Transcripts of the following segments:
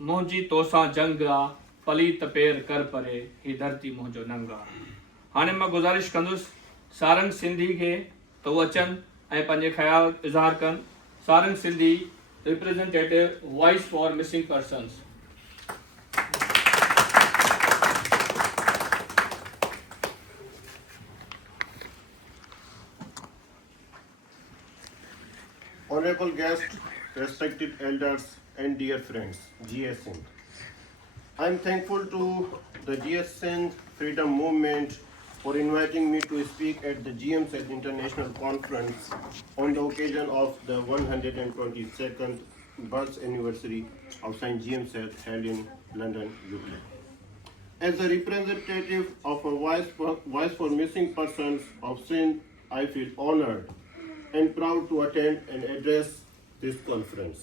मुंहिंजी तोसां जंग आ पली तपेर कर परे ही धरती मुंहिंजो नंग आ। हाणे मां गुज़ारिश कंदुसि सारंग सिंधी खे त उहे अचनि ऐं पंहिंजे ख़्याल इज़हार कनि। Sarang Sindhi representative voice for missing persons. Honorable guests, respected elders, and dear friends, GS Singh. I am thankful to the GS Singh Freedom Movement for inviting me to speak at the GMCED International Conference on the occasion of the 122nd birth anniversary of St. GMCED held in London, UK. As a representative of a voice for missing persons of Sindh, I feel honored and proud to attend and address this conference.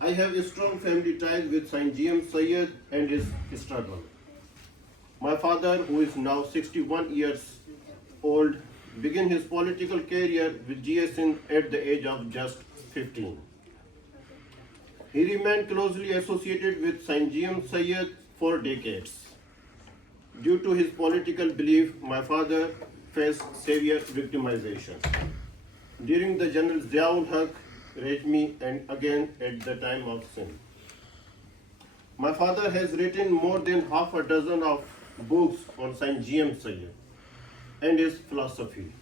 I have strong family ties with Saint James Sayed and his struggle. My father, who is now 61 years old, began his political career with GSN at the age of just 15. He remained closely associated with Saint James Sayed for decades. Due to his political belief, my father faced severe victimization during the General Ziaul Haq regime and again at the time of Sindh. My father has written more than half a dozen of books on Saint James Sayed and his philosophy,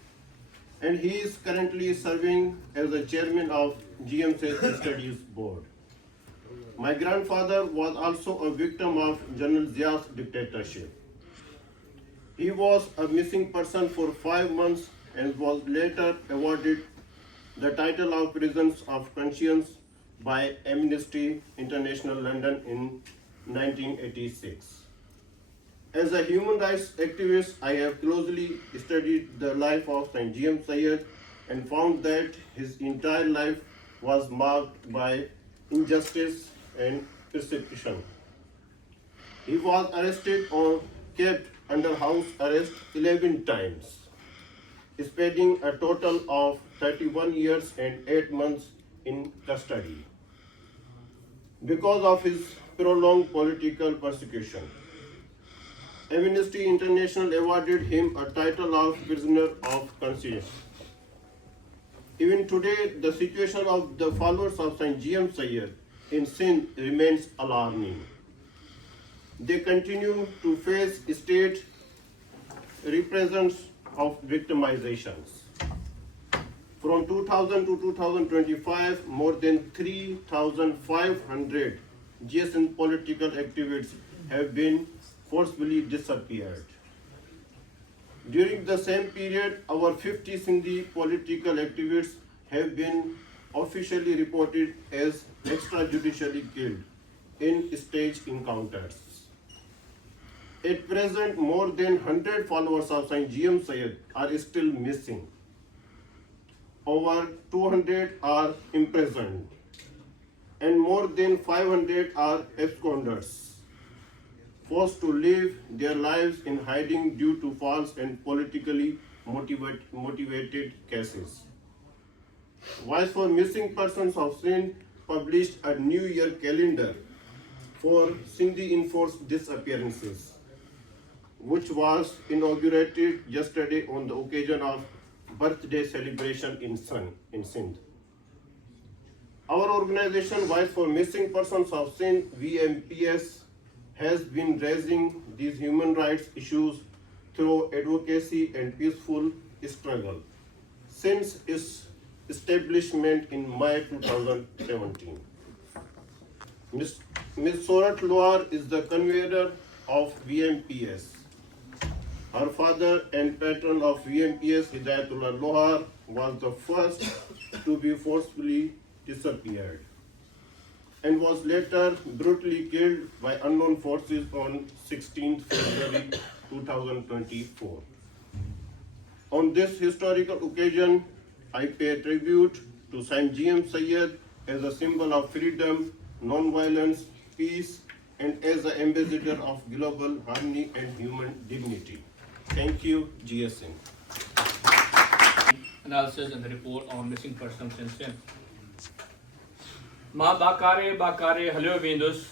and he is currently serving as the chairman of GMC Studies Board. My grandfather was also a victim of General Zia's dictatorship. He was a missing person for 5 months and was later awarded the title of Prisoners of Conscience by Amnesty International London in 1986. As a human rights activist, I have closely studied the life of Saint James Sayed and found that his entire life was marked by injustice and persecution. He was arrested or kept under house arrest 11 times, spending a total of 31 years and 8 months in custody because of his prolonged political persecution. Amnesty International awarded him a title of Prisoner of Conscience. Even today, the situation of the followers of Saint James Sayed in Sindh remains alarming. They continue to face state repressions of victimizations. From 2000 to 2025, more than 3,500 GSN political activists have been forcibly disappeared. During the same period, our 50 Sindhi political activists have been officially reported as extrajudicially killed in staged encounters. At present, more than 100 followers of Saint James Sayed are still missing. Over 200 are imprisoned, and more than 500 are absconders, forced to live their lives in hiding due to false and politically motivated cases. Voice for Missing Persons of Sindh published a New Year calendar for Sindhi enforced disappearances, which was inaugurated yesterday on the occasion of birthday celebration in Sindh. Our organization, Voice for Missing Persons of Sindh, VMPS, has been raising these human rights issues through advocacy and peaceful struggle since its establishment in May 2017. Ms. Sorat Loar is the convener of VMPS. Her father and patron of VMPS, Hidayatullah Lohar, was the first to be forcibly disappeared and was later brutally killed by unknown forces on 16th February 2024. On this historical occasion, I pay tribute to Saint James Sayed as a symbol of freedom, non-violence, peace, and as an ambassador of global harmony and human dignity. Thank you, GSN. Analysis and the report on missing persons in Sindh. मां बाकारे बाकारे हलियो वेंदुसि